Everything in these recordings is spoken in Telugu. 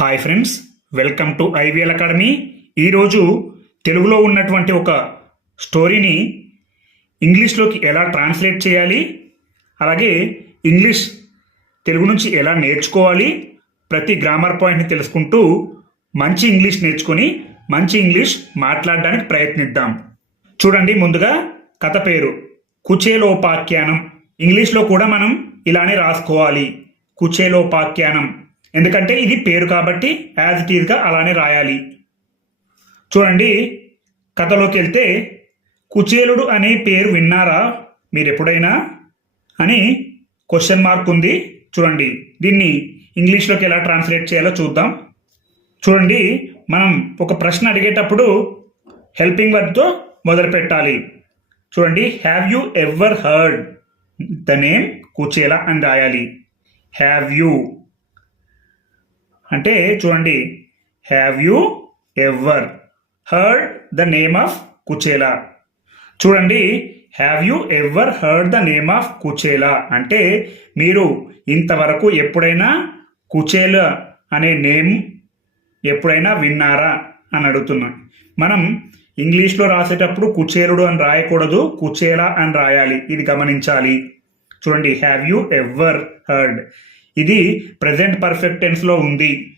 Hi friends welcome to IVL academy ఈరోజు తెలుగులో ఉన్నటువంటి ఒక స్టోరీని ఇంగ్లీష్లోకి ఎలా ట్రాన్స్లేట్ చేయాలి అలాగే ఇంగ్లీష్ తెలుగు నుంచి ఎలా నేర్చుకోవాలి ప్రతి గ్రామర్ పాయింట్ని తెలుసుకుంటూ మంచి ఇంగ్లీష్ నేర్చుకొని మంచి ఇంగ్లీష్ మాట్లాడడానికి ప్రయత్నిద్దాం. చూడండి ముందుగా కథ పేరు కుచేలోపాఖ్యానం. ఇంగ్లీష్లో కూడా మనం ఇలానే రాసుకోవాలి కుచేలోపాఖ్యానం. ఎందుకంటే ఇది పేరు కాబట్టి యాజ్ ఇట్ ఈజ్గా అలానే రాయాలి. చూడండి కథలోకి వెళ్తే కుచేలుడు అనే పేరు విన్నారా? మీరు ఎప్పుడైనా అని క్వశ్చన్ మార్క్ ఉంది. చూడండి దీన్ని ఇంగ్లీష్లోకి ఎలా ట్రాన్స్లేట్ చేయాలో చూద్దాం. చూడండి మనం ఒక ప్రశ్న అడిగేటప్పుడు హెల్పింగ్ వర్డ్తో మొదలు పెట్టాలి చూడండి have you ever heard the name Kuchela అని రాయాలి. హ్యావ్ యూ అంటే చూడండి have you ever heard the name of Kuchela చూడండి have you ever heard the name of Kuchela అంటే మీరు ఇంతవరకు ఎప్పుడైనా కుచేల అనే నేమ్ ఎప్పుడైనా విన్నారా అని అడుగుతున్నా. మనం ఇంగ్లీష్లో రాసేటప్పుడు కుచేలుడు అని రాయకూడదు కుచేలా అని రాయాలి ఇది గమనించాలి. చూడండి హ్యావ్ యూ ఎవర్ హర్డ్ ఇది ప్రజెంట్ పర్ఫెక్ట్ టెన్స్లో ఉంది.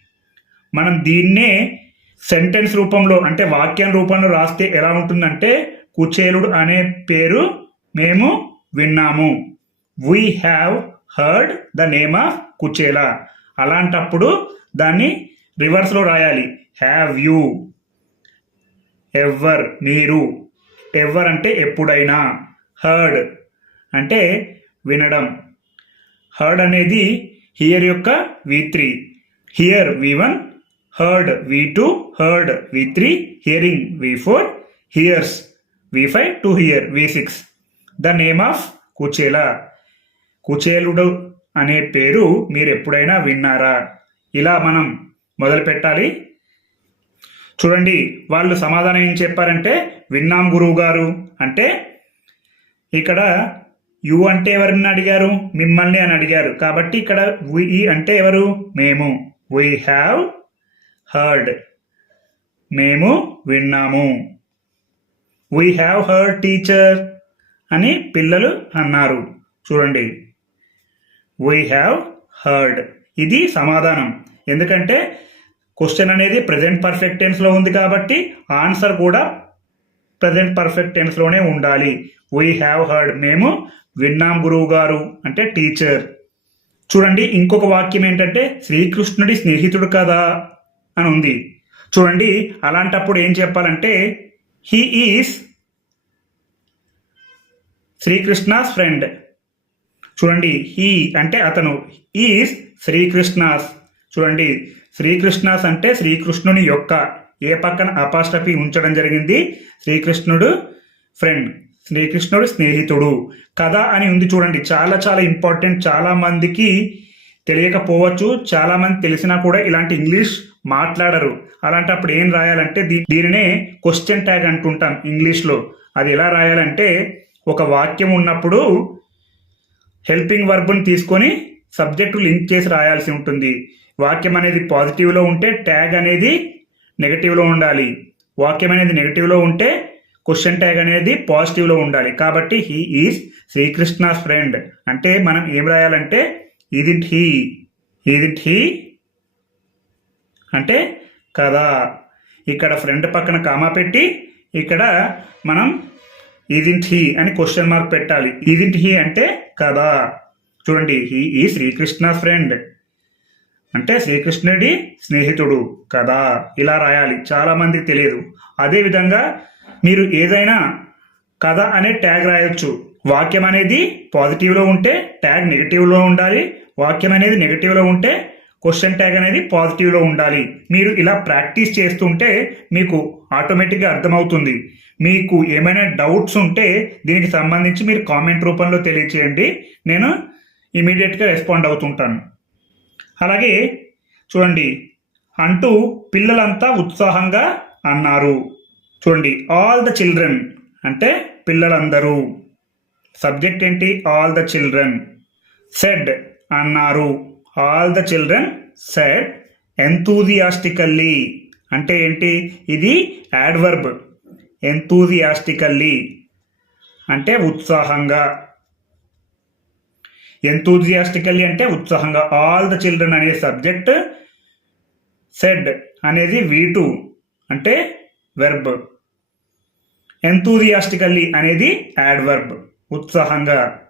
మనం దీన్నే సెంటెన్స్ రూపంలో అంటే వాక్యం రూపంలో రాస్తే ఎలా ఉంటుందంటే కుచేలుడు అనే పేరు మేము విన్నాము. We have heard the name of Kuchela. అలాంటప్పుడు దాన్ని రివర్స్లో రాయాలి. హ్యావ్ యూ ఎవర్ మీరు. ఎవర్ అంటే ఎప్పుడైనా. హర్డ్ అంటే వినడం. హర్డ్ అనేది హియర్ యొక్క V three hear V one heard V two heard V three hearing V four hears V five to hear V six the name of Kuchela కుచేలుడు అనే పేరు మీరు ఎప్పుడైనా విన్నారా? ఇలా మనం మొదలు పెట్టాలి. చూడండి వాళ్ళు సమాధానం ఏం చెప్పారంటే విన్నాం గురువు గారు. అంటే ఇక్కడ యు అంటే ఎవరిని అడిగారు? మిమ్మల్ని అని అడిగారు. కాబట్టి ఇక్కడ వి అంటే ఎవరు? మేము. వీ హ్యావ్ హర్డ్ మేము విన్నాము. వీ హ్యావ్ హర్డ్ టీచర్ అని పిల్లలు అన్నారు. చూడండి. వీ హ్యావ్ హర్డ్ ఇది సమాధానం. ఎందుకంటే క్వశ్చన్ అనేది ప్రజెంట్ పర్ఫెక్ట్ టెన్స్లో ఉంది కాబట్టి ఆన్సర్ కూడా ప్రజెంట్ పర్ఫెక్ట్ టెన్స్లోనే ఉండాలి. వీ హ్యావ్ హర్డ్ మేము విన్నాం గురువు గారు అంటే టీచర్. చూడండి ఇంకొక వాక్యం ఏంటంటే శ్రీకృష్ణుడి స్నేహితుడు కదా అని ఉంది. చూడండి అలాంటప్పుడు ఏం చెప్పాలంటే హీ ఈస్ శ్రీకృష్ణాస్ ఫ్రెండ్. చూడండి హీ అంటే అతను. ఈస్ శ్రీకృష్ణాస్. చూడండి శ్రీకృష్ణాస్ అంటే శ్రీకృష్ణుని యొక్క. ఏ పక్కన అపాస్టపి ఉంచడం జరిగింది? శ్రీకృష్ణుడు ఫ్రెండ్. శ్రీకృష్ణుడు స్నేహితుడు. కథ అని ఉంది చూడండి. చాలా చాలా ఇంపార్టెంట్ చాలా మందికి తెలియకపోవచ్చు. చాలా మంది తెలిసినా కూడా ఇలాంటి ఇంగ్లీష్ మాట్లాడరు. అలాంటప్పుడు ఏం రాయాలంటే దీ- దీనినే క్వశ్చన్ ట్యాగ్ అంటుంటాం ఇంగ్లీష్లో. అది ఎలా రాయాలంటే ఒక వాక్యం ఉన్నప్పుడు హెల్పింగ్ వర్బ్ని తీసుకొని సబ్జెక్టు లింక్ చేసి రాయాల్సి ఉంటుంది. వాక్యం అనేది పాజిటివ్లో ఉంటే ట్యాగ్ అనేది నెగటివ్లో ఉండాలి. వాక్యం అనేది నెగటివ్లో ఉంటే క్వశ్చన్ ట్యాగ్ అనేది పాజిటివ్లో ఉండాలి. కాబట్టి హీ ఈజ్ శ్రీకృష్ణ ఫ్రెండ్ అంటే మనం ఏం రాయాలంటే ఇది హీ ఇది హీ అంటే కదా. ఇక్కడ ఫ్రెండ్ పక్కన కామా పెట్టి ఇక్కడ మనం ఇదింట్ హీ అని క్వశ్చన్ మార్క్ పెట్టాలి. ఇదింట్ హీ అంటే కదా. చూడండి హీ ఈ శ్రీకృష్ణ ఫ్రెండ్ అంటే శ్రీకృష్ణుడి స్నేహితుడు కదా. ఇలా రాయాలి. చాలామందికి తెలియదు. అదేవిధంగా మీరు ఏదైనా కథ అనే ట్యాగ్ రాయొచ్చు. వాక్యం అనేది పాజిటివ్లో ఉంటే ట్యాగ్ నెగిటివ్లో ఉండాలి. వాక్యం అనేది నెగిటివ్లో ఉంటే క్వశ్చన్ ట్యాగ్ అనేది పాజిటివ్లో ఉండాలి. మీరు ఇలా ప్రాక్టీస్ చేస్తుంటే మీకు ఆటోమేటిక్గా అర్థమవుతుంది. మీకు ఏమైనా డౌట్స్ ఉంటే దీనికి సంబంధించి మీరు కామెంట్ రూపంలో తెలియచేయండి. నేను ఇమీడియట్గా రెస్పాండ్ అవుతుంటాను. అలాగే చూడండి. అంటూ పిల్లలంతా ఉత్సాహంగా అన్నారు. చూడండి ఆల్ ద చిల్డ్రన్ అంటే పిల్లలందరూ. సబ్జెక్ట్ ఏంటి? ఆల్ ద చిల్డ్రన్ సెడ్ అన్నారు. All the children said enthusiastically అంటే ఏంటి? ఇది యాడ్వర్బ్ ఎంతూజియాస్టికల్లీ అంటే ఉత్సాహంగా. ఎంతూజియాస్టికల్లీ అంటే ఉత్సాహంగా. ఆల్ ద చిల్డ్రన్ అనే సబ్జెక్ట్ సెడ్ అనేది వీటు. అంటే వెర్బ్ ఎంతూదియాస్టికల్లీ అనేది యాడ్వర్బ్ ఉత్సాహంగా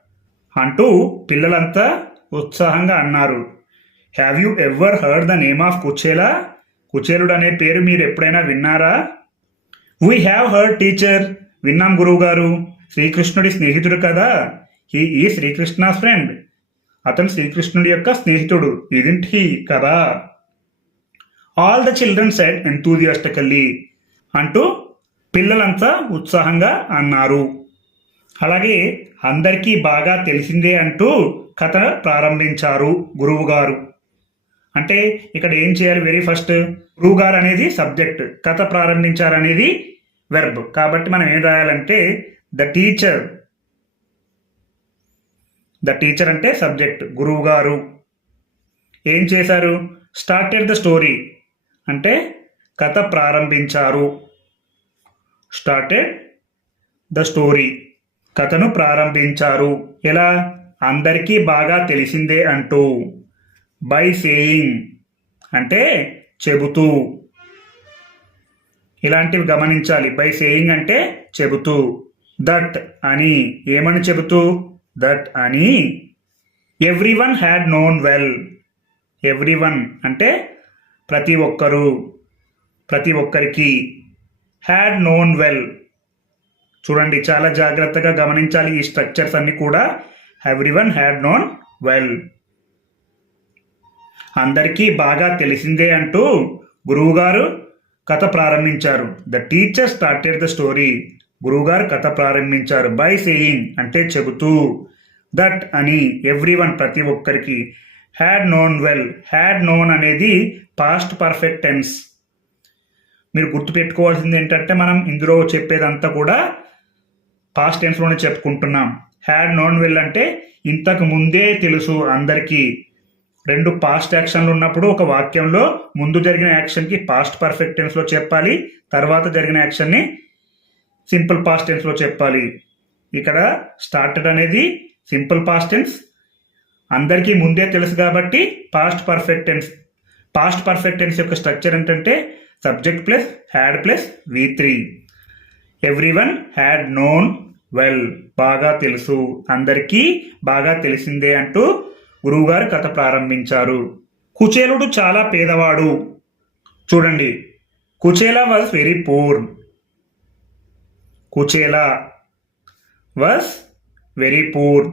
అంటూ పిల్లలంతా ఉత్సాహంగా అన్నారు. Have you ever heard the name of Kuchela? కుచేలుడు అనే పేరు మీరు ఎప్పుడైనా విన్నారా? వీ హ్యావ్ హర్డ్ టీచర్ విన్నాం గురువు గారు శ్రీకృష్ణుడి స్నేహితుడు కదా. హీ ఈ శ్రీకృష్ణ ఫ్రెండ్ అతను శ్రీకృష్ణుడి యొక్క స్నేహితుడు. ఇదింట్ హీ కదా. All the children said enthusiastically అంటూ పిల్లలంతా ఉత్సాహంగా అన్నారు. అలాగే అందరికీ బాగా తెలిసిందే అంటూ కథ ప్రారంభించారు గురువుగారు. అంటే ఇక్కడ ఏం చేయాలి వెరీ ఫస్ట్? గురువు గారు అనేది సబ్జెక్ట్ కథ ప్రారంభించారు అనేది వెర్బ్ కాబట్టి మనం ఏం రాయాలంటే ద టీచర్ ద టీచర్ అంటే సబ్జెక్ట్ గురువు గారు ఏం చేశారు? స్టార్టెడ్ ద స్టోరీ అంటే కథ ప్రారంభించారు. Started the story. కథను ప్రారంభించారు. ఎలా? అందరికీ బాగా తెలిసిందే అంటూ. By saying. అంటే చెబుతూ. ఇలాంటివి గమనించాలి. బై సేయింగ్ అంటే చెబుతూ. దట్ అని. ఏమని చెబుతూ? దట్ అని. Everyone had known well. Everyone అంటే ప్రతి ఒక్కరూ ప్రతి ఒక్కరికి. హ్యాడ్ నోన్ వెల్ చూడండి చాలా జాగ్రత్తగా గమనించాలి ఈ స్ట్రక్చర్స్ అన్ని కూడా. Every one had known well అందరికీ బాగా తెలిసిందే అంటూ గురువుగారు కథ ప్రారంభించారు. The teacher started the story గురువుగారు కథ ప్రారంభించారు బై సేయింగ్ అంటే చెబుతూ దట్ అని ఎవ్రీ వన్ ప్రతి ఒక్కరికి had known well had known అనేది పాస్ట్ పర్ఫెక్ట్ టెన్స్ మీరు గుర్తుపెట్టుకోవాల్సింది ఏంటంటే మనం ఇందులో చెప్పేదంతా కూడా పాస్ట్ టెన్స్లోనే చెప్పుకుంటున్నాం. హ్యాడ్ నోన్ వెల్ అంటే ఇంతకు ముందే తెలుసు అందరికీ. రెండు పాస్ట్ యాక్షన్లు ఉన్నప్పుడు ఒక వాక్యంలో ముందు జరిగిన యాక్షన్కి పాస్ట్ పర్ఫెక్ట్ టెన్స్లో చెప్పాలి తర్వాత జరిగిన యాక్షన్ని సింపుల్ పాస్ట్ టెన్స్లో చెప్పాలి. ఇక్కడ స్టార్టెడ్ అనేది సింపుల్ పాస్ట్ టెన్స్ అందరికీ ముందే తెలుసు కాబట్టి past perfect tense past perfect tense యొక్క స్ట్రక్చర్ ఏంటంటే subject plus had plus V three everyone had known well బాగా తెలుసు. అందరికీ బాగా తెలిసిందే అంటూ గురువుగారు కథ ప్రారంభించారు. కుచేలుడు చాలా పేదవాడు. చూడండి. Kuchela was very poor Kuchela was very poor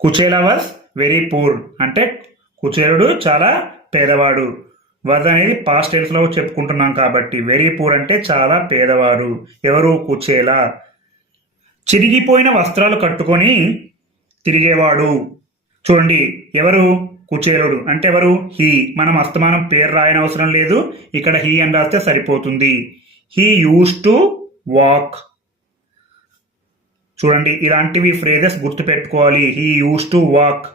Kuchela was very poor అంటే కుచేలుడు చాలా పేదవాడు. వరద అనేది పాస్ట్ టెన్స్లో చెప్పుకుంటున్నాం కాబట్టి వెరీ పూర్ అంటే చాలా పేదవారు ఎవరు కూర్చేలా. చిరిగిపోయిన వస్త్రాలు కట్టుకొని తిరిగేవాడు. చూడండి ఎవరు కుచేలుడు అంటే ఎవరు? హీ మనం అస్తమానం పేరు రాయని అవసరం లేదు. ఇక్కడ హీ అని రాస్తే సరిపోతుంది. హీ యూస్ టు వాక్ చూడండి ఇలాంటివి ఫ్రేజెస్ గుర్తుపెట్టుకోవాలి. హీ యూస్ టు వాక్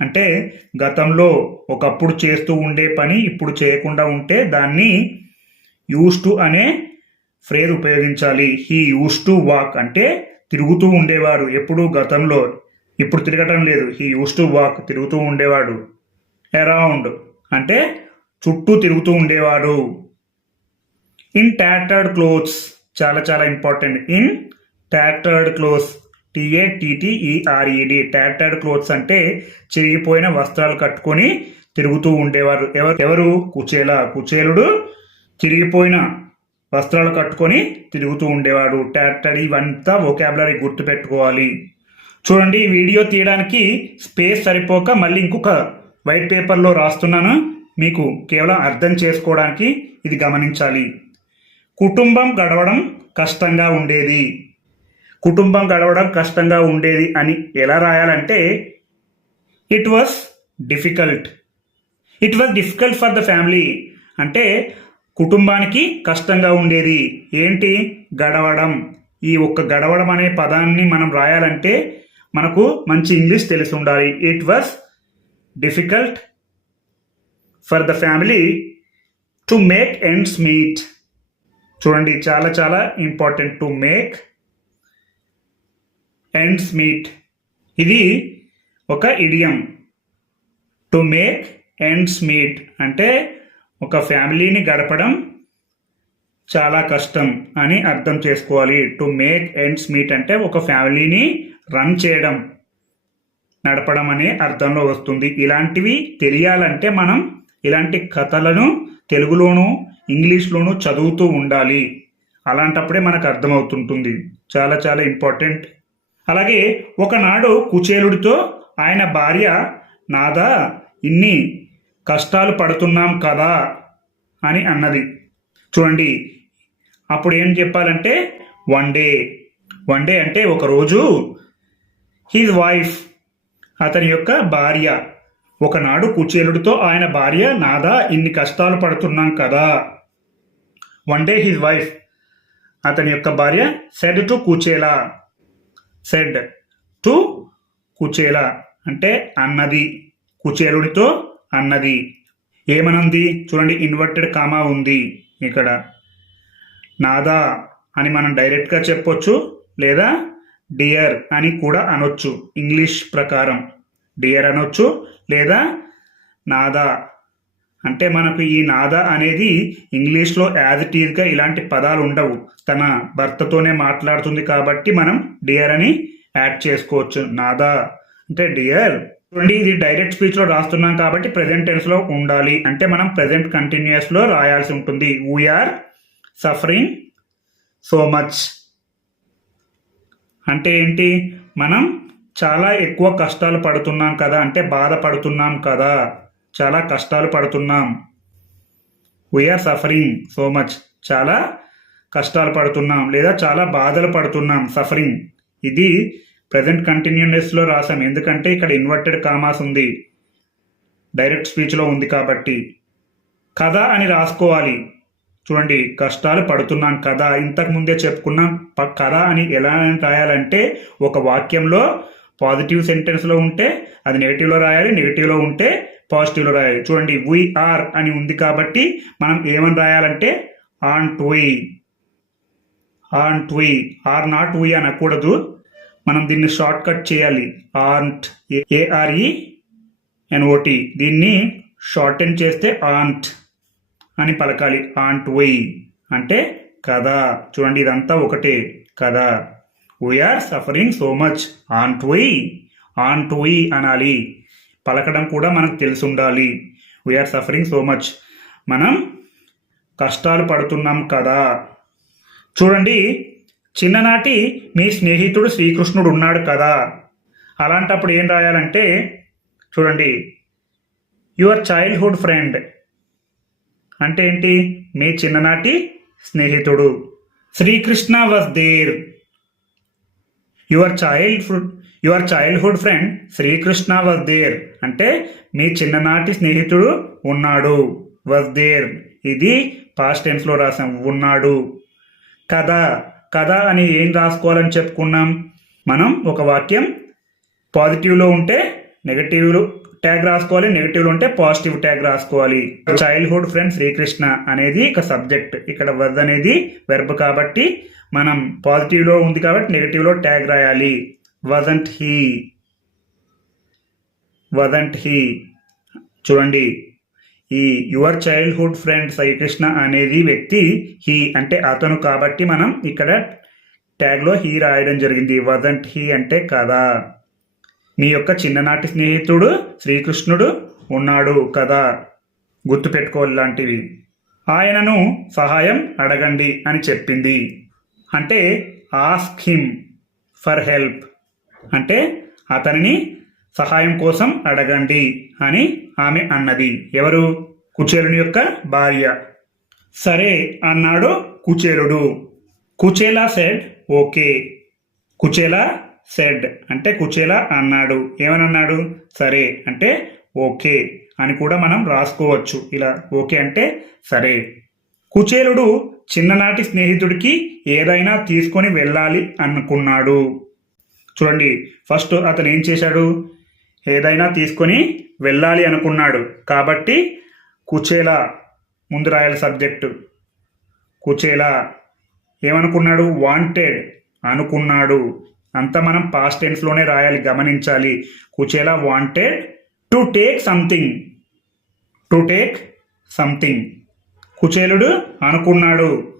అంటే గతంలో ఒకప్పుడు చేస్తూ ఉండే పని ఇప్పుడు చేయకుండా ఉంటే దాన్ని యూస్ టు అనే ఫ్రేజ్ ఉపయోగించాలి. హీ యూస్ టు వాక్ అంటే తిరుగుతూ ఉండేవాడు. ఎప్పుడు గతంలో ఇప్పుడు తిరగటం లేదు. హీ యూస్ టు వాక్ తిరుగుతూ ఉండేవాడు. అరౌండ్ అంటే చుట్టూ తిరుగుతూ ఉండేవాడు. ఇన్ ట్యాటర్డ్ క్లోత్స్ చాలా చాలా ఇంపార్టెంట్ ఇన్ ట్యాటర్డ్ క్లోత్స్ టిఏటిటిఈఆర్ఈడి టాటర్డ్ క్లోత్స్ అంటే చిరిగిపోయిన వస్త్రాలు కట్టుకొని తిరుగుతూ ఉండేవారు. ఎవరు? ఎవరు? కుచేల. కుచేలుడు చిరిగిపోయిన వస్త్రాలు కట్టుకొని తిరుగుతూ ఉండేవాడు. టాటర్డ్ ఇవంతా ఒకాబులరీ గుర్తు పెట్టుకోవాలి చూడండి ఈ వీడియో తీయడానికి స్పేస్ సరిపోక మళ్ళీ ఇంకొక వైట్ పేపర్లో రాస్తున్నాను. మీకు కేవలం అర్థం చేసుకోవడానికి ఇది గమనించాలి. కుటుంబం గడవడం కష్టంగా ఉండేది. కుటుంబం గడవడం కష్టంగా ఉండేది అని ఎలా రాయాలంటే it was difficult it was difficult for the family అంటే కుటుంబానికి కష్టంగా ఉండేది. ఏంటి? గడవడం. ఈ ఒక్క గడవడం అనే పదాన్ని మనం రాయాలంటే మనకు మంచి ఇంగ్లీష్ తెలిసి ఉండాలి. It was difficult for the family to make ends meet చూడండి చాలా చాలా important to make ends meet ఇది ఒక idiom to make ends meet అంటే ఒక ఫ్యామిలీని గడపడం చాలా కష్టం అని అర్థం చేసుకోవాలి. టు మేక్ ఎండ్స్ మీట్ అంటే ఒక ఫ్యామిలీని రన్ చేయడం నడపడం అనే అర్థంలో వస్తుంది. ఇలాంటివి తెలియాలంటే మనం ఇలాంటి కథలను తెలుగులోను ఇంగ్లీష్లోనూ చదువుతూ ఉండాలి. అలాంటప్పుడే మనకు అర్థమవుతుంటుంది. చాలా చాలా ఇంపార్టెంట్ అలాగే ఒకనాడు కుచేలుడితో ఆయన భార్య నాదా ఇన్ని కష్టాలు పడుతున్నాం కదా అని అన్నది. చూడండి అప్పుడు ఏం చెప్పాలంటే వన్ డే వన్ డే అంటే ఒకరోజు హిజ్ వైఫ్ అతని యొక్క భార్య ఒకనాడు కుచేలుడితో ఆయన భార్య నాదా ఇన్ని కష్టాలు పడుతున్నాం కదా. వన్ డే హిజ్ వైఫ్ అతని యొక్క భార్య said to Kuchela. Said to Kuchela అంటే అన్నది. కుచేలుడితో అన్నది. ఏమనంది? చూడండి ఇన్వర్టెడ్ కామా ఉంది ఇక్కడ. నాదా అని మనం డైరెక్ట్గా చెప్పొచ్చు లేదా డియర్ అని కూడా అనొచ్చు. ఇంగ్లీష్ ప్రకారం. డియర్ అనొచ్చు లేదా నాదా అంటే మనకు ఈ నాదా అనేది ఇంగ్లీష్లో యాజ్ ఇట్ ఈజ్గా ఇలాంటి పదాలు ఉండవు. తన భర్తతోనే మాట్లాడుతుంది కాబట్టి మనం డియర్ అని యాడ్ చేసుకోవచ్చు. నాదా అంటే డియర్. చూడండి ఇది డైరెక్ట్ స్పీచ్లో రాస్తున్నాం కాబట్టి ప్రెసెంట్ టెన్స్లో ఉండాలి. అంటే మనం ప్రెజెంట్ కంటిన్యూస్లో రాయాల్సి ఉంటుంది. వీఆర్ సఫరింగ్ సో మచ్ అంటే ఏంటి? మనం చాలా ఎక్కువ కష్టాలు పడుతున్నాం కదా అంటే బాధపడుతున్నాం కదా. చాలా కష్టాలు పడుతున్నాం. వీఆర్ సఫరింగ్ సో మచ్ చాలా కష్టాలు పడుతున్నాం లేదా చాలా బాధలు పడుతున్నాం సఫరింగ్ ఇది ప్రజెంట్ కంటిన్యూనెస్లో రాసాం. ఎందుకంటే ఇక్కడ ఇన్వర్టెడ్ కామాస్ ఉంది. డైరెక్ట్ స్పీచ్లో ఉంది కాబట్టి. కథ అని రాసుకోవాలి. చూడండి కష్టాలు పడుతున్నాం కదా. ఇంతకు ముందే చెప్పుకున్నాం కథ అని ఎలా రాయాలంటే ఒక వాక్యంలో పాజిటివ్ సెంటెన్స్లో ఉంటే అది నెగిటివ్లో రాయాలి నెగిటివ్లో ఉంటే పాజిటివ్లో రాయాలి. చూడండి వి ఆర్ అని ఉంది కాబట్టి మనం ఏమని రాయాలంటే ఆన్ ట్వీ ఆన్ ట్వీ ఆర్ నాట్ వి అనకూడదు. మనం దీన్ని షార్ట్ కట్ చేయాలి ఆంట్ ఏఆర్ఈ ఎన్ఓటి దీన్ని షార్టెన్ చేస్తే ఆంట్ అని పలకాలి. ఆంట్ వై అంటే కదా. చూడండి ఇదంతా ఒకటే. కదా. We are suffering so much aunt why aunt why అనాలి. పలకడం కూడా మనకు తెలిసి ఉండాలి వీఆర్ సఫరింగ్ సో మచ్ మనం కష్టాలు పడుతున్నాం కదా. చూడండి చిన్ననాటి మీ స్నేహితుడు శ్రీకృష్ణుడు ఉన్నాడు కదా. అలాంటప్పుడు ఏం రాయాలంటే చూడండి యువర్ చైల్డ్హుడ్ ఫ్రెండ్ అంటే ఏంటి? మీ చిన్ననాటి స్నేహితుడు. Srikrishna was there your child your childhood friend Srikrishna was there అంటే మీ చిన్ననాటి స్నేహితుడు ఉన్నాడు. వాజ్ దేర్ ఇది పాస్ట్ టెన్స్లో రాసాం. ఉన్నాడు. కథ కథ అని ఏం రాసుకోవాలని చెప్పుకున్నాం? మనం ఒక వాక్యం పాజిటివ్లో ఉంటే నెగటివ్లో ట్యాగ్ రాసుకోవాలి నెగటివ్లో ఉంటే పాజిటివ్ ట్యాగ్ రాసుకోవాలి. చైల్డ్హుడ్ ఫ్రెండ్ శ్రీకృష్ణ అనేది ఒక సబ్జెక్ట్. ఇక్కడ వద్ అనేది వెర్బ్ కాబట్టి మనం పాజిటివ్లో ఉంది కాబట్టి నెగటివ్లో ట్యాగ్ రాయాలి. Wasn't he wasn't he. చూడండి ఈ యువర్ చైల్డ్హుడ్ ఫ్రెండ్ శ్రీకృష్ణ అనేది వ్యక్తి హీ అంటే అతను కాబట్టి మనం ఇక్కడ ట్యాగ్లో హీ రాయడం జరిగింది. వజంట్ హీ అంటే కదా. మీ యొక్క చిన్ననాటి స్నేహితుడు శ్రీకృష్ణుడు ఉన్నాడు కదా. గుర్తుపెట్టుకోవాలి లాంటివి ఆయనను సహాయం అడగండి అని చెప్పింది. అంటే ఆస్క్ హిమ్ ఫర్ హెల్ప్. అంటే అతనిని సహాయం కోసం అడగండి అని ఆమె అన్నది. ఎవరు? కుచేలుని యొక్క భార్య. సరే అన్నాడు కుచేలుడు. Kuchela said okay. Kuchela said అంటే కుచేలా అన్నాడు. ఏమని అన్నాడు సరే అంటే ఓకే అని కూడా మనం రాసుకోవచ్చు. ఇలా ఓకే అంటే సరే. కుచేలుడు చిన్ననాటి స్నేహితుడికి ఏదైనా తీసుకొని వెళ్ళాలి అనుకున్నాడు. చూడండి. ఫస్ట్ అతను ఏం చేశాడు? ఏదైనా తీసుకొని వెళ్ళాలి అనుకున్నాడు. కాబట్టి కుచేలా ముందు రాయాలి సబ్జెక్టు కుచేలా ఏమనుకున్నాడు? వాంటెడ్ అనుకున్నాడు. అంతా మనం పాస్ట్ టెన్స్లోనే రాయాలి గమనించాలి. Kuchela wanted to take something to take something కుచేలుడు అనుకున్నాడు.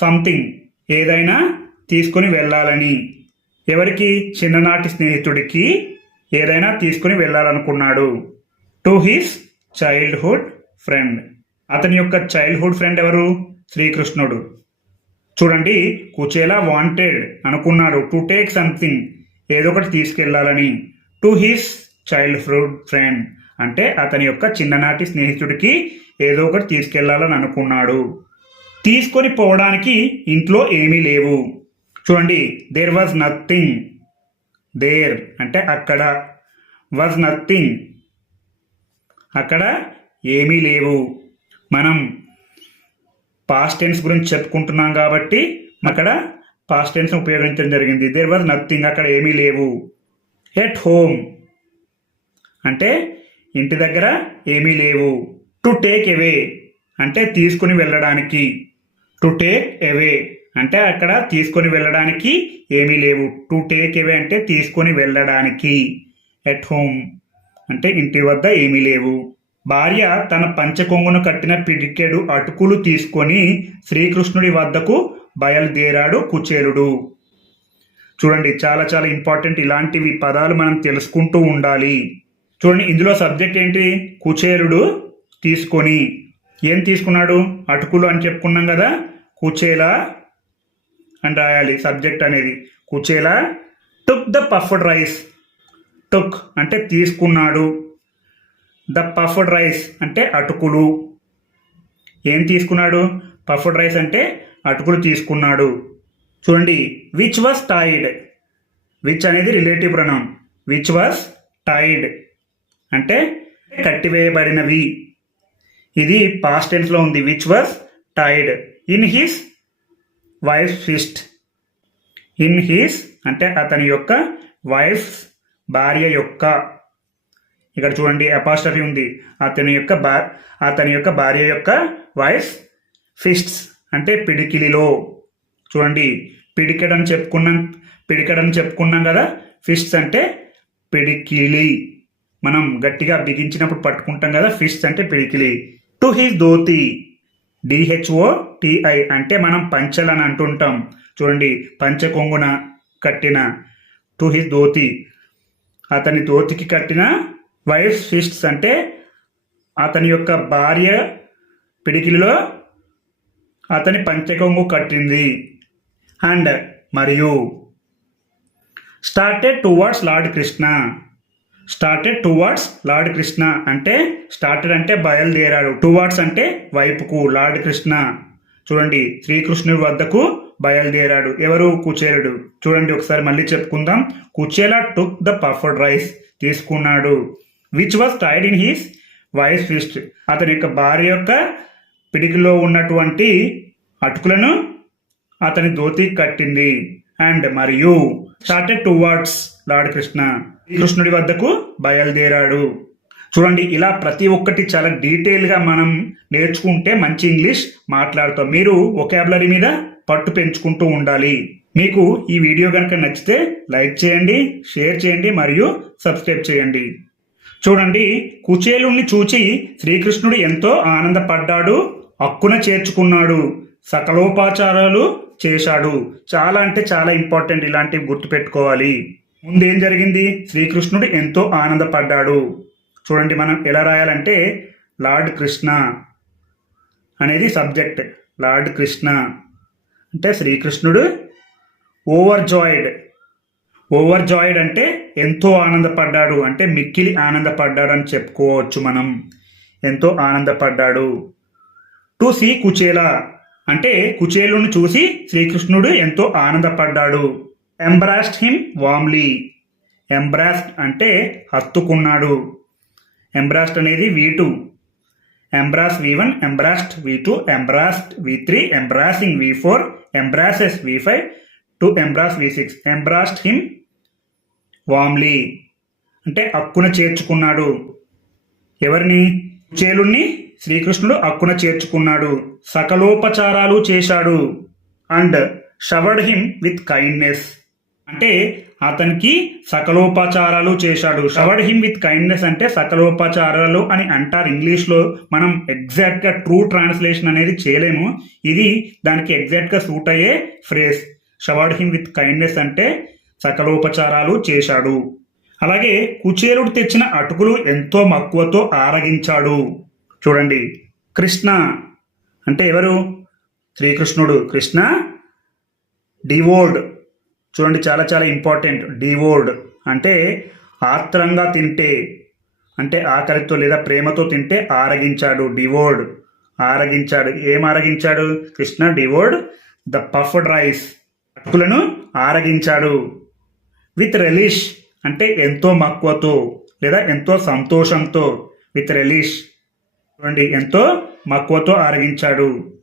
సంథింగ్ ఏదైనా తీసుకుని వెళ్ళాలని. ఎవరికి? చిన్ననాటి స్నేహితుడికి ఏదైనా తీసుకుని వెళ్ళాలనుకున్నాడు. టు హిస్ చైల్డ్హుడ్ ఫ్రెండ్ అతని యొక్క చైల్డ్హుడ్ ఫ్రెండ్ ఎవరు? శ్రీకృష్ణుడు. చూడండి కుచేలా వాంటెడ్ అనుకున్నాడు. టు టేక్ సంథింగ్ ఏదో ఒకటి తీసుకెళ్ళాలని టు హిస్ చైల్డ్హుడ్ ఫ్రెండ్ అంటే అతని యొక్క చిన్ననాటి స్నేహితుడికి ఏదో ఒకటి తీసుకెళ్ళాలని అనుకున్నాడు. తీసుకొని పోవడానికి ఇంట్లో ఏమీ లేవు. చూడండి దేర్ వాజ్ నథింగ్ దేర్ అంటే అక్కడ. వాజ్ నథింగ్ అక్కడ ఏమీ లేవు. మనం పాస్ట్ టెన్స్ గురించి చెప్పుకుంటున్నాం కాబట్టి అక్కడ పాస్ట్ టెన్స్ ఉపయోగించడం జరిగింది. దేర్ వాజ్ నథింగ్ అక్కడ ఏమీ లేవు. ఎట్ హోమ్ అంటే ఇంటి దగ్గర ఏమీ లేవు. టు టేక్ అవే అంటే తీసుకుని వెళ్ళడానికి. టు టేక్ అవే అంటే అక్కడ తీసుకొని వెళ్ళడానికి ఏమీ లేవు. టు టేక్ అవే అంటే తీసుకొని వెళ్ళడానికి. ఎట్ హోమ్ అంటే ఇంటి వద్ద ఏమీ లేవు. భార్య తన పంచకొంగును కట్టిన పిడికెడు అటుకులు తీసుకొని శ్రీకృష్ణుడి వద్దకు బయలుదేరాడు కుచేలుడు. చూడండి చాలా చాలా ఇంపార్టెంట్ ఇలాంటివి పదాలు మనం తెలుసుకుంటూ ఉండాలి. చూడండి ఇందులో సబ్జెక్ట్ ఏంటి? కుచేలుడు తీసుకొని. ఏం తీసుకున్నాడు? అటుకులు అని చెప్పుకున్నాం కదా? కుచేలా అని రాయాలి. సబ్జెక్ట్ అనేది Kuchela took the puffed rice took అంటే తీసుకున్నాడు. ద పఫ్డ్ రైస్ అంటే అటుకులు. ఏం తీసుకున్నాడు? పఫ్డ్ రైస్ అంటే అటుకులు తీసుకున్నాడు. చూడండి విచ్ వాస్ టైడ్ విచ్ అనేది relative pronoun which was tied అంటే కట్టివేయబడినవి. ఇది పాస్ట్ టెన్స్లో ఉంది. Which was tied in his wife fist in his అంటే అతని యొక్క వైఫ్ భార్య యొక్క. ఇక్కడ చూడండి అపాస్ట్రఫీ ఉంది. అతని యొక్క భా అతని యొక్క భార్య యొక్క వైఫ్ ఫిస్ట్స్ అంటే పిడికిలిలో. చూడండి పిడికెడని చెప్పుకున్నాం పిడికెడని చెప్పుకున్నాం కదా ఫిస్ట్స్ అంటే పిడికిలి. మనం గట్టిగా బిగించినప్పుడు పట్టుకుంటాం కదా ఫిస్ట్స్ అంటే పిడికిలి. To his dhoti. D H O T I అంటే మనం పంచలని అంటుంటాం. చూడండి పంచ కొంగున కట్టిన టు హిస్ ధోతి అతని ధోతికి కట్టిన వైఫ్ ఫిస్ట్స్ అంటే అతని యొక్క భార్య పిడికిలిలో అతని పంచకొంగు కట్టింది. అండ్ మరియు started towards Lord Krishna started towards Lord Krishna అంటే స్టార్టెడ్ అంటే బయలుదేరాడు. టువర్డ్స్ అంటే వైపుకు లార్డ్ కృష్ణ చూడండి శ్రీకృష్ణుడి వద్దకు బయలుదేరాడు. ఎవరు? కుచేలుడు. చూడండి ఒకసారి మళ్ళీ చెప్పుకుందాం. Kuchela took the puffed rice తీసుకున్నాడు. Which was tied in his wife's fist అతని యొక్క భార్య యొక్క పిడికిలో ఉన్నటువంటి అటుకులను అతని ధోతి కట్టింది. అండ్ మరియు స్టార్టెడ్ టువర్డ్స్ లార్డ్ కృష్ణ. కృష్ణుడి వద్దకు బయలుదేరాడు. చూడండి ఇలా ప్రతి ఒక్కటి చాలా డీటెయిల్గా మనం నేర్చుకుంటే మంచి ఇంగ్లీష్ మాట్లాడతాం. మీరు ఒకాబులరీ మీద పట్టు పెంచుకుంటూ ఉండాలి. మీకు ఈ వీడియో కనుక నచ్చితే లైక్ చేయండి షేర్ చేయండి మరియు సబ్స్క్రైబ్ చేయండి. చూడండి కుచేలుణ్ణి చూచి శ్రీకృష్ణుడు ఎంతో ఆనందపడ్డాడు హక్కున చేర్చుకున్నాడు సకలోపాచారాలు చేశాడు. చాలా అంటే చాలా ఇంపార్టెంట్ ఇలాంటివి గుర్తుపెట్టుకోవాలి. ముందేం జరిగింది? శ్రీకృష్ణుడు ఎంతో ఆనందపడ్డాడు. చూడండి మనం ఎలా రాయాలంటే లార్డ్ కృష్ణ అనేది సబ్జెక్ట్. లార్డ్ కృష్ణ. అంటే శ్రీకృష్ణుడు ఓవర్ జాయిడ్ ఓవర్ జాయిడ్ అంటే ఎంతో ఆనందపడ్డాడు. అంటే మిక్కిలి ఆనందపడ్డాడు అని చెప్పుకోవచ్చు మనం. ఎంతో ఆనందపడ్డాడు. To see Kuchela. అంటే కుచేలుని చూసి శ్రీకృష్ణుడు ఎంతో ఆనందపడ్డాడు. ఎంబ్రాస్డ్ హిమ్ వామ్లీ ఎంబ్రాస్డ్ అంటే హత్తుకున్నాడు. ఎంబ్రాస్డ్ అనేది V two embrace V one embraced V two embraced V three embracing V four embraces V five to embrace V six embraced him warmly అంటే హక్కున చేర్చుకున్నాడు. ఎవరిని? చేలుణ్ణి. శ్రీకృష్ణుడు అక్కున చేర్చుకున్నాడు. సకలోపచారాలు చేశాడు. And showered him with kindness అంటే అతనికి సకలోపచారాలు చేశాడు. షవర్డ్ హిమ్ విత్ కైండ్నెస్ అంటే సకలోపచారాలు అని అంటారు. ఇంగ్లీష్లో మనం ఎగ్జాక్ట్గా ట్రూ ట్రాన్స్లేషన్ అనేది చేయలేము. ఇది దానికి ఎగ్జాక్ట్గా సూట్ అయ్యే phrase showered him with kindness అంటే సకలోపచారాలు చేశాడు. అలాగే కుచేలుడు తెచ్చిన అటుకులు ఎంతో మక్కువతో ఆరగించాడు. చూడండి. కృష్ణ అంటే ఎవరు? శ్రీకృష్ణుడు. కృష్ణ డివోర్డ్ చూడండి చాలా చాలా ఇంపార్టెంట్ డివోర్డ్ అంటే ఆత్రంగా తింటే అంటే ఆకలితో లేదా ప్రేమతో తింటే ఆరగించాడు. డివోర్డ్ ఆరగించాడు. ఏం ఆరగించాడు? Krishna devoured the puffed rice అటుకులను ఆరగించాడు. విత్ రెలిష్ అంటే ఎంతో మక్కువతో లేదా ఎంతో సంతోషంతో. విత్ రెలిష్ చూడండి ఎంతో మక్కువతో ఆరగించాడు.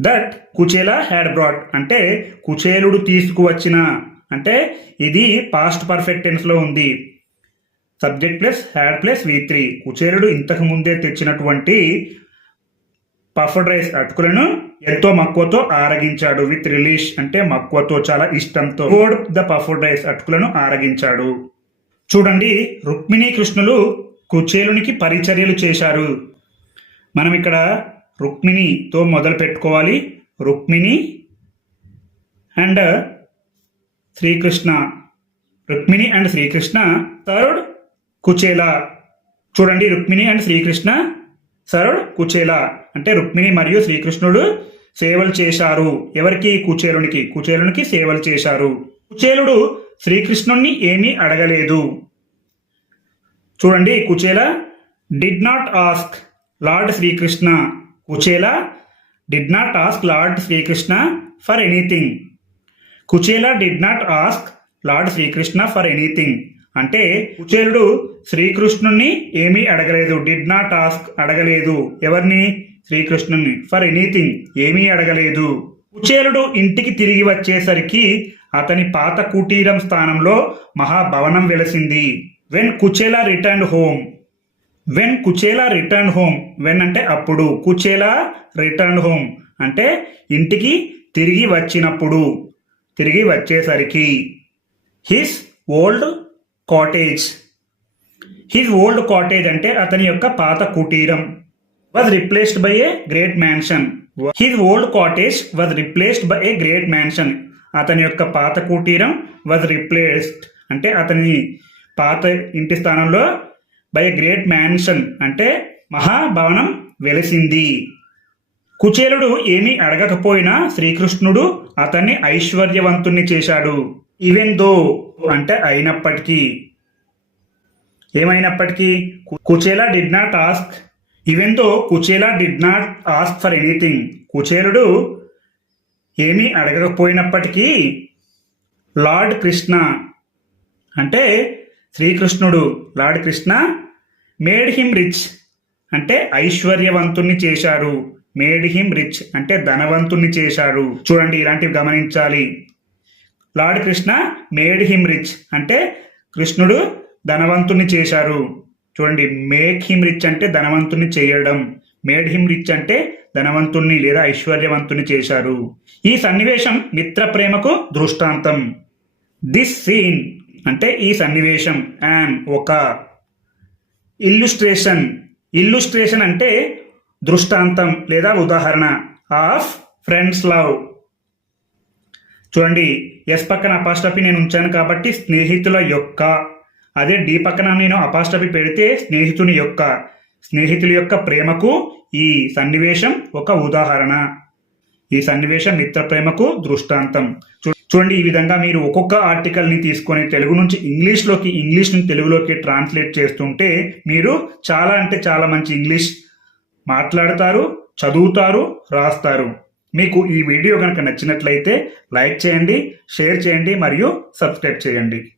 దట్ కుచేల హ్యాడ్ బ్రాట్ అంటే కుచేలుడు తీసుకువచ్చిన. అంటే ఇది పాస్ట్ పర్ఫెక్ట్ టెన్స్లో ఉంది. Subject plus had plus V three కుచేలుడు ఇంతకు ముందే తెచ్చినటువంటి పఫ్డ్ రైస్ అటుకులను ఎంతో మక్కువతో ఆరగించాడు. విత్ రిలీష్ అంటే మక్కువతో చాలా ఇష్టంతో. కోడ్ ద పఫ్డ్ రైస్ అటుకులను ఆరగించాడు. చూడండి రుక్మిణీ కృష్ణులు కుచేలునికి పరిచర్యలు చేశారు. మనం ఇక్కడ రుక్మిణితో మొదలు పెట్టుకోవాలి Rukmini and Sri Krishna. Rukmini and Sri Krishna third Kuchela. చూడండి రుక్మిణి అండ్ శ్రీకృష్ణ సరుడు కుచేల. అంటే రుక్మిణి మరియు శ్రీకృష్ణుడు సేవలు చేశారు. ఎవరికి? కుచేలునికి. కుచేలునికి సేవలు చేశారు. కుచేలుడు శ్రీకృష్ణుణ్ణి ఏమీ అడగలేదు. చూడండి Kuchela. Did not ask Lord Sri Krishna Kuchela did not ask Lord Sri Krishna for anything Kuchela did not ask Lord Sri Krishna for anything అంటే కుచేలుడు శ్రీకృష్ణుణ్ణి ఏమీ అడగలేదు. డిడ్ నాట్ ఆస్క్ అడగలేదు. ఎవరిని? శ్రీకృష్ణుని ఫర్ ఎనీథింగ్ ఏమీ అడగలేదు. కుచేలుడు ఇంటికి తిరిగి వచ్చేసరికి అతని పాత కుటీరం స్థానంలో మహాభవనం వెలసింది. When Kuchela return home when Kuchela return home when అంటే అప్పుడు. కుచేలా రిటర్న్ హోమ్ అంటే ఇంటికి తిరిగి వచ్చినప్పుడు. తిరిగి వచ్చేసరికి. His old cottage his old cottage అంటే అతని యొక్క పాత కుటీరం. Was replaced by a great mansion his old cottage was replaced by a great mansion అతని యొక్క పాత కుటీరం వాజ్ రిప్లేస్డ్ అంటే అతని పాత ఇంటి స్థానంలో బై ఎ గ్రేట్ మ్యాన్షన్ అంటే మహాభవనం వెలిసింది. కుచేలుడు ఏమీ అడగకపోయినా శ్రీకృష్ణుడు అతన్ని ఐశ్వర్యవంతుణ్ణి చేశాడు. ఈవెన్ దో అంటే అయినప్పటికీ. ఏమైనప్పటికీ? Kuchela did not ask even though Kuchela did not ask for anything కుచేలుడు ఏమీ అడగకపోయినప్పటికీ లార్డ్ కృష్ణ అంటే శ్రీకృష్ణుడు Lord Krishna made him rich. అంటే ఐశ్వర్యవంతుణ్ణి చేశాడు మేడ్ హిమ్ రిచ్ అంటే ధనవంతుణ్ణి చేశాడు చూడండి ఇలాంటివి గమనించాలి. Lord Krishna made him rich అంటే కృష్ణుడు ధనవంతుణ్ణి చేశారు. చూడండి మేక్ హిమ్ రిచ్ అంటే ధనవంతుణ్ణి చేయడం. మేడ్ హిమ్ రిచ్ అంటే ధనవంతుణ్ణి లేదా ఐశ్వర్యవంతుని చేశారు. ఈ సన్నివేశం మిత్ర ప్రేమకు దృష్టాంతం. దిస్ సీన్ అంటే ఈ సన్నివేశం అండ్ ఒక ఇల్లుస్ట్రేషన్ ఇల్లుస్ట్రేషన్ అంటే దృష్టాంతం లేదా ఉదాహరణ ఆఫ్ ఫ్రెండ్స్ లవ్ చూడండి ఎస్ పక్కన అపాస్టపి నేను ఉంచాను కాబట్టి స్నేహితుల యొక్క. అదే డి పక్కన నేను అపాస్టపి పెడితే స్నేహితుని యొక్క. స్నేహితుల యొక్క ప్రేమకు ఈ సన్నివేశం ఒక ఉదాహరణ. ఈ సన్నివేశం మిత్ర ప్రేమకు దృష్టాంతం. చూ- చూడండి ఈ విధంగా మీరు ఒక్కొక్క ఆర్టికల్ని తీసుకొని తెలుగు నుంచి ఇంగ్లీష్లోకి ఇంగ్లీష్ నుంచి తెలుగులోకి ట్రాన్స్లేట్ చేస్తుంటే మీరు చాలా అంటే చాలా మంచి ఇంగ్లీష్ మాట్లాడతారు చదువుతారు రాస్తారు. మీకు ఈ వీడియో కనుక నచ్చినట్లయితే లైక్ చేయండి షేర్ చేయండి మరియు సబ్స్క్రైబ్ చేయండి.